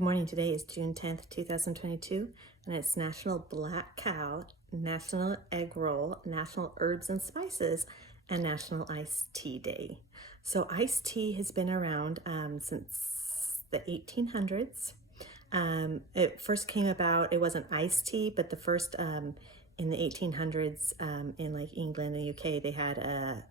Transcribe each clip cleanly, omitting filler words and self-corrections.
Good morning. Today is June 10th, 2022, and it's National Black Cow, National Egg Roll, National Herbs and Spices, and National Iced Tea Day. So iced tea has been around since the 1800s. It first came about, it wasn't iced tea, but the first in the 1800s in like England and UK, they had a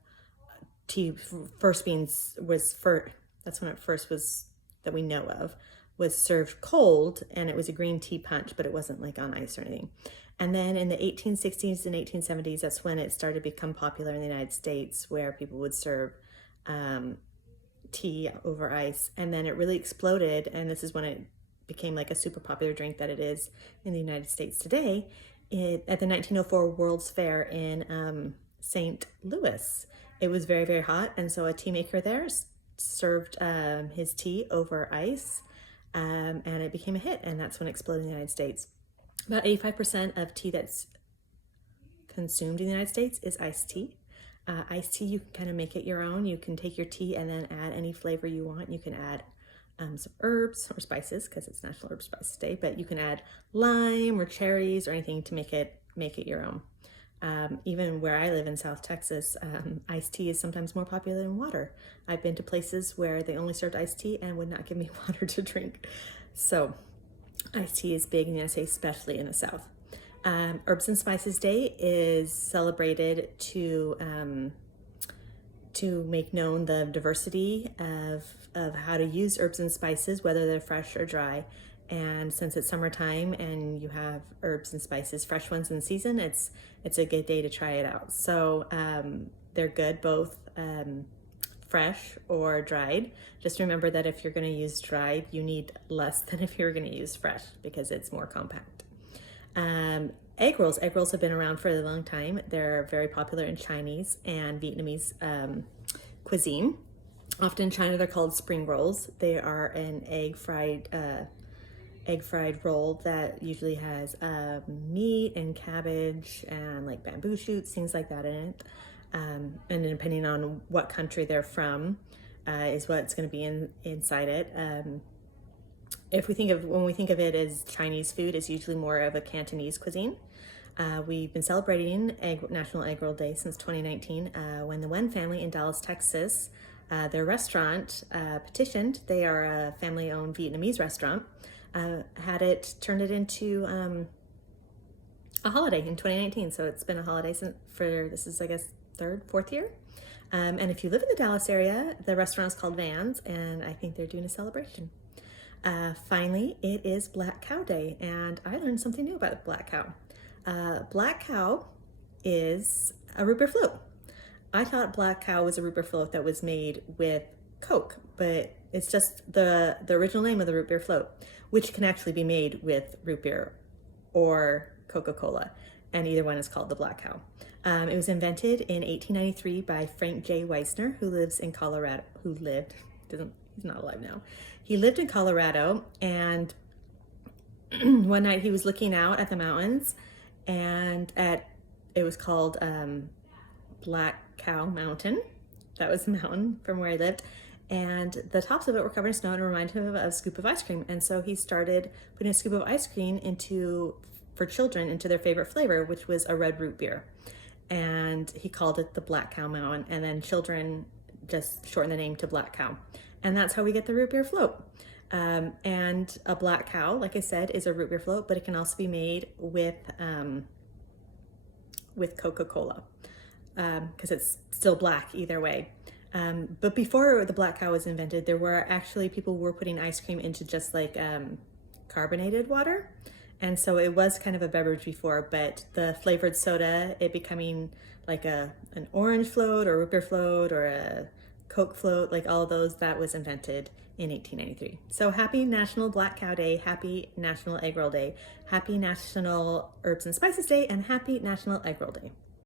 tea, first beans was for, that's when it first was that we know of, was served cold, and it was a green tea punch, but it wasn't like on ice or anything. And then in the 1860s and 1870s, that's when it started to become popular in the United States, where people would serve tea over ice. And then it really exploded, and this is when it became like a super popular drink that it is in the United States today, at the 1904 World's Fair in St. Louis. It was very, very hot, and so a tea maker there served his tea over ice, and it became a hit, and that's when it exploded in the United States. About 85% of tea that's consumed in the United States is iced tea. Iced tea, you can kind of make it your own. You can take your tea and then add any flavor you want. You can add some herbs or spices, because it's National Herb Spices Day, but you can add lime or cherries or anything to make it your own. Even where I live in South Texas, iced tea is sometimes more popular than water. I've been to places where they only served iced tea and would not give me water to drink. So iced tea is big in the United States, especially in the South. Herbs and Spices Day is celebrated to make known the diversity of how to use herbs and spices, whether they're fresh or dry. And since it's summertime and you have herbs and spices, fresh ones in season, it's a good day to try it out. So they're good both fresh or dried. Just remember that if you're going to use dried, you need less than if you're going to use fresh, because it's more compact. Egg rolls. Egg rolls have been around for a long time. They're very popular in Chinese and Vietnamese cuisine. Often in China, they're called spring rolls. They are an egg fried roll that usually has meat and cabbage and like bamboo shoots, things like that in it. And depending on what country they're from is what's going to be inside it. When we think of it as Chinese food, it's usually more of a Cantonese cuisine. We've been celebrating National Egg Roll Day since 2019, when the Wen family in Dallas, Texas, their restaurant petitioned. They are a family-owned Vietnamese restaurant. Turned it into a holiday in 2019. So it's been a holiday this is, I guess, fourth year. And if you live in the Dallas area, the restaurant is called Vans, and I think they're doing a celebration. Finally, it is Black Cow Day, and I learned something new about Black Cow. Black Cow is a root beer float. I thought Black Cow was a root beer float that was made with Coke, but it's just the original name of the root beer float, which can actually be made with root beer or Coca-Cola, and either one is called the Black Cow. It was invented in 1893 by Frank J. Weisner, who lives in Colorado, he's not alive now. He lived in Colorado, and one night he was looking out at the mountains, and it was called Black Cow Mountain. That was the mountain from where he lived. And the tops of it were covered in snow and reminded him of a scoop of ice cream. And so he started putting a scoop of ice cream for children into their favorite flavor, which was a red root beer. And he called it the Black Cow Mountain. And then children just shortened the name to Black Cow. And that's how we get the root beer float. And a Black Cow, like I said, is a root beer float, but it can also be made with Coca-Cola, because it's still black either way. But before the Black Cow was invented, there were actually people who were putting ice cream into just like carbonated water. And so it was kind of a beverage before, but the flavored soda, it becoming like an orange float or root beer float or a Coke float, like all of those, that was invented in 1893. So happy National Black Cow Day, happy National Egg Roll Day, happy National Herbs and Spices Day, and happy National Egg Roll Day.